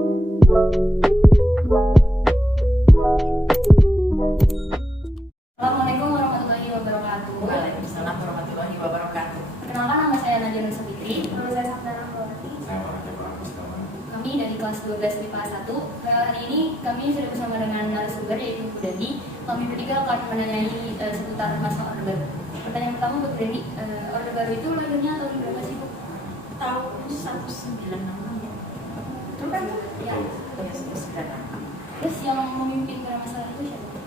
Assalamualaikum warahmatullahi wabarakatuh. Waalaikumsalam warahmatullahi wabarakatuh. Perkenalkan, nama saya Nadia Nur Sabitri. Nama saya Sabdara Maulati. Saya Warahmatullahi Wabarakatuh. Kami dari kelas 12 MIPA 1. Hari ini kami sudah bersama dengan narasumber yaitu Bu Dandi. Kami bertiga akan menanyai seputar masalah orde baru. Pertanyaan pertama buat Bu Dandi, orde baru itu lahirnya tahun berapa sih Bu? Tahun 1996 ya. Betul kan? Ya. Ya, 1996. Terus yang memimpin pada masalah itu siapa?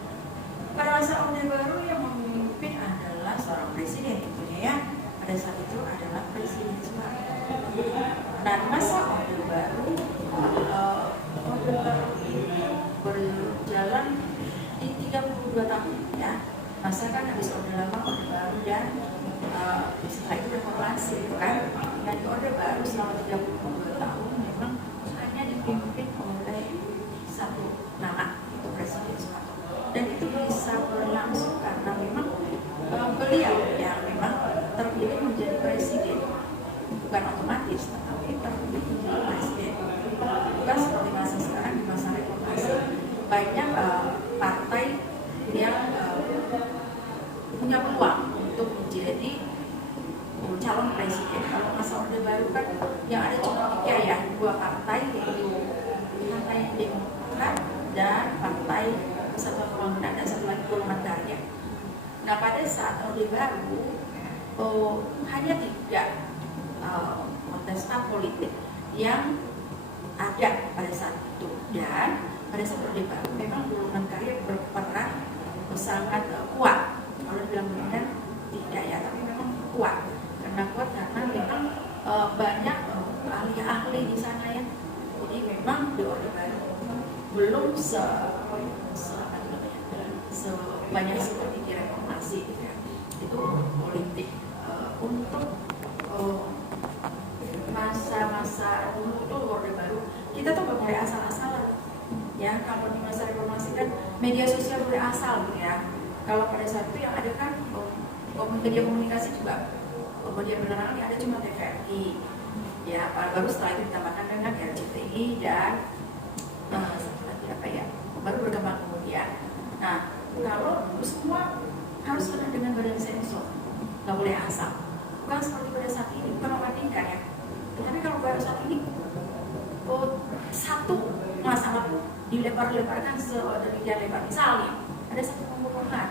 Pada masa orde baru yang memimpin adalah seorang presiden tentunya ya. Pada saat itu adalah Presiden Soekarno. Dan masa orde baru ini berjalan di 32 tahun ya. Masa kan habis orde lama, orde baru dan setelah itu reformasi kan. Dan di orde baru selama 32 tahun memang hanya dipimpin oleh satu nama, itu Presiden Soekarno. Dan itu bisa berlangsung karena memang beliau yang memang terpilih menjadi presiden, bukan otomatis tetapi terpilih menjadi presiden. Bukan seperti masa sekarang di masa reformasi banyak partai yang punya peluang untuk menjadi calon presiden. Kalau masa orde baru kan yang ada cuma 3 ya, 2 partai, yaitu Partai Demokrat dan Partai Persatuan Pembangunan dan satu lagi Golongan Karya. Nah, pada saat orde baru hanya 3 kontestan politik yang ada pada saat itu, dan pada saat orde baru memang Golongan Karya berperan sangat kuat. Kalau dibilang benar tidak ya, tapi memang kuat. Karena kuat karena memang banyak ahli-ahli di sana ya. Jadi memang di orde baru belum sebanyak seperti di reformasi gitu ya. Itu politik untuk masa-masa dulu tuh orde baru kita tuh gak boleh asal-asalan ya. Kalau di masa reformasi kan media sosial boleh asal gitu ya. Kalau pada saat itu yang ada kan media komunikasi juga media penerangan yang ada cuma TVRI ya, baru setelah itu ditambahkan dengan RCTI dan satu lagi apa ya, baru berkembang kemudian. Nah, kalau semua harus benar dengan badan sensor, nggak boleh asal. Bukan seperti pada saat ini, bukan membandingkan ya. Tetapi kalau pada saat ini, satu masalah dilebar-lebarkan sedemikian lebar. Misalnya, ada satu pembunuhan,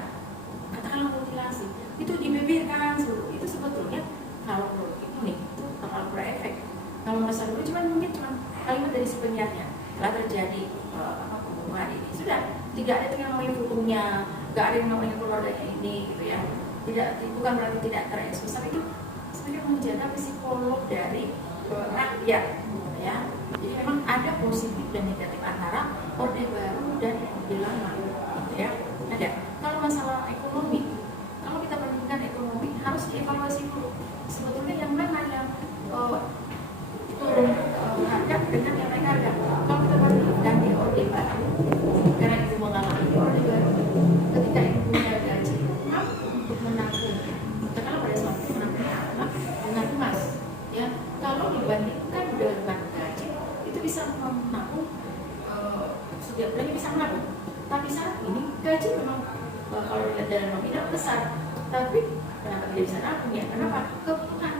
katakanlah mutilasi, itu dibeberkan seluruh. Itu sebetulnya kalau menurut ini itu terlalu berefek. Kalau masa dulu mungkin cuma kalimat dari si penyiarnya telah terjadi pembunuhan ini, sudah tidak ada yang namanya fotonya, nggak ada yang namanya keluarganya ini gitu ya. Bukan berarti tidak terekspos, tapi itu sebenarnya menjaga psikolog dari rakyat ya. Jadi memang ada positif dan negatif antara orde baru dan orde lama gitu ya. Ada. Kalau masalah ekonomi, kalau kita bandingkan ekonomi harus dievaluasi dulu. Sebetulnya yang mana yang turun harga dengan yang naik harga. Kalau kita bandingkan di orde baru, karena ibu mengalami di orde baru, ketika ibu punya gaji mampu untuk menabung, katakanlah pada saat itu menabungnya adalah dengan emas ya. Kalau dibandingkan dengan gaji itu bisa menabung, setiap bulan bisa menabung. Tapi saat ini gaji memang kalau dilihat dari nominal besar, tapi kenapa tidak bisa nabung ya? Kenapa? Kebutuhan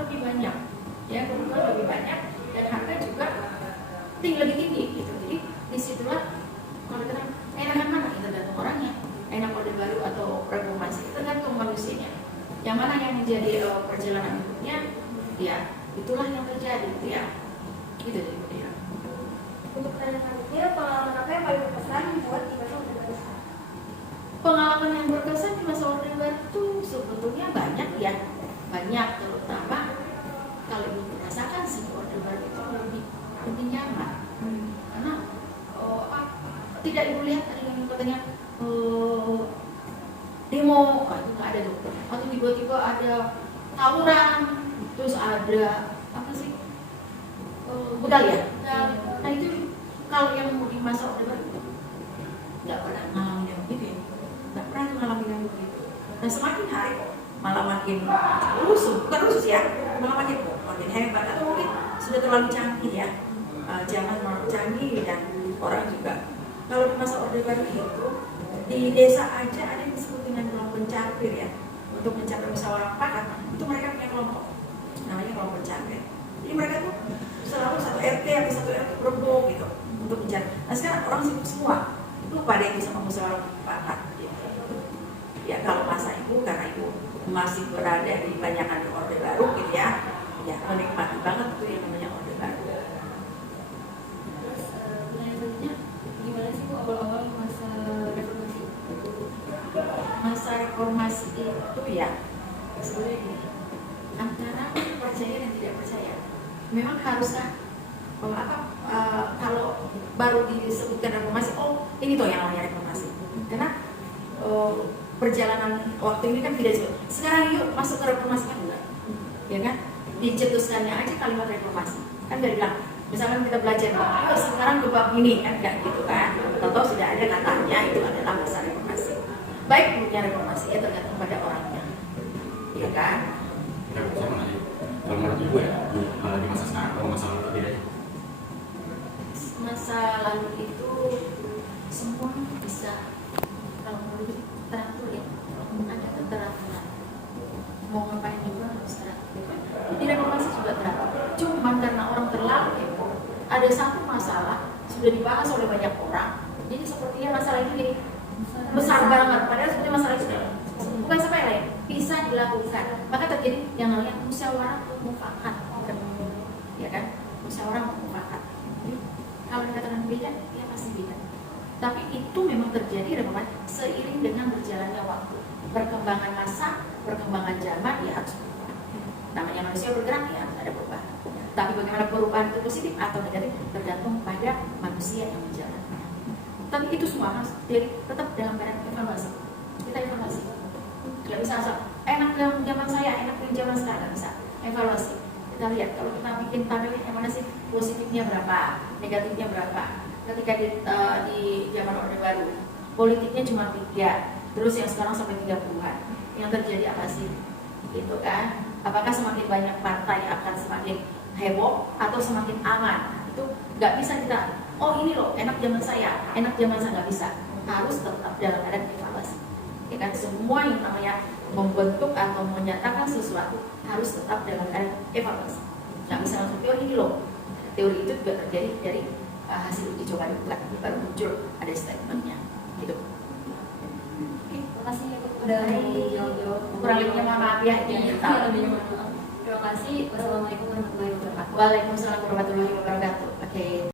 lebih banyak ya, kebutuhan lebih banyak dan harga juga lebih tinggi gitu. Jadi disitulah kalau kita enakan mana, kita tergantung orangnya, enak orde baru atau reformasi, tergantung manusianya. Yang mana yang menjadi perjalanan hidupnya ya, itulah yang terjadi gitu ya. Gitu ya. Untuk pertanyaan selanjutnya, pengalaman apa yang paling berkesan buat di masa orde baru? Pengalaman yang berkesan di masa orde baru itu sebetulnya banyak ya, banyak, terutama kalau ibu merasakan sih orde baru itu lebih nyaman karena tidak ibu lihat ada yang katanya demo, itu nggak ada tuh, atau tiba-tiba ada tawuran, terus ada apa sih budaya. Nah itu kalau yang di masa orde baru nggak pernah ngalamin yang begitu ya, nggak pernah ngalamin yang begitu. Nah semakin hari malah makin rusuh, bukan rusuh ya, malah makin hebat, atau mungkin sudah terlalu canggih ya zaman canggih dan orang juga. Kalau di masa Orde Baru itu di desa aja ada yang disebut dengan kelompok pencapir ya, untuk mencapai musyawarah mufakat itu mereka punya kelompok namanya kelompok pencapir. Jadi mereka tuh selalu satu RT atau satu RT berebut gitu untuk mencari. Nah sekarang orang sibuk semua, lupa deh bisa musyawarah mufakat. Gitu. Ya kalau masa itu karena itu masih berada di banyakan di Orde Baru gitu ya menikmati banget tuh yang namanya Orde Baru. Terus pertanyaannya gimana sih Bu awal-awal masa reformasi? Masa reformasi itu ya sebenarnya gini, antara percaya dan tidak percaya. Memang haruskah kalau baru disebutkan reformasi, oh ini tuh yang namanya reformasi. Karena perjalanan waktu ini kan tidak disebut. Sekarang yuk masuk ke reformasi kan enggak, ya kan? Dicetuskannya aja kalimat reformasi kan nggak bilang. Misalkan kita belajar, yuk sekarang ke bab ini kan nggak gitu kan? Atau sudah ada katanya itu adalah masa reformasi. Baik buruknya reformasi ya tergantung pada orangnya, ya kan? Ya, sama nggak sih? Kalau menurut ibu ya, di masa sekarang atau masa lalu bedanya? Masa lalu itu semua bisa kalau menurut teratur ya, ada keteraturan. Mau ngapain juga harus teratur. Di reformasi juga teratur. Cuma karena orang terlalu heboh, ada satu masalah sudah dibahas oleh banyak orang. Jadi sepertinya masalah itu jadi besar banget. Padahal sebenarnya masalah itu bukan sepele, bisa dilakukan. Maka terjadi yang namanya musyawarah mufakat, ya kan? Musyawarah mufakat. Kalau dikatakan beda, ya pasti beda. Tapi itu memang terjadi reformasi seiring dengan berjalannya waktu, perkembangan masa, perkembangan zaman ya harus berubah. Namanya manusia bergerak ya harus ada perubahan. Tapi bagaimana perubahan itu positif atau negatif tergantung pada manusia yang menjalankan. Tapi itu semua harus tetap dalam keadaan evaluasi. Kita evaluasi. Gak bisa asal enak yang zaman saya, enak yang zaman sekarang, bisa evaluasi. Kita lihat kalau kita bikin tabel yang mana sih positifnya berapa, negatifnya berapa. Ketika di zaman Orde Baru politiknya cuma 3, terus yang sekarang sampai 30-an. Yang terjadi apa sih? Gitu kan? Apakah semakin banyak partai akan semakin heboh atau semakin aman? Itu nggak bisa kita. Oh ini loh enak zaman saya, enak zaman saya, nggak bisa. Harus tetap dalam keadaan evaluasi. Ya kan? Semua yang namanya membentuk atau menyatakan sesuatu harus tetap dalam keadaan evaluasi. Nggak bisa langsung teori ini loh. Teori itu juga terjadi dari hasil uji coba dibuat, baru muncul ada statementnya. Gitu. Terima kasih ya Bu udah jauh-jauh. Kurang lebihnya mohon maaf ya. Terima kasih. Wassalamualaikum warahmatullahi wabarakatuh. Waalaikumsalam warahmatullahi wabarakatuh. Oke.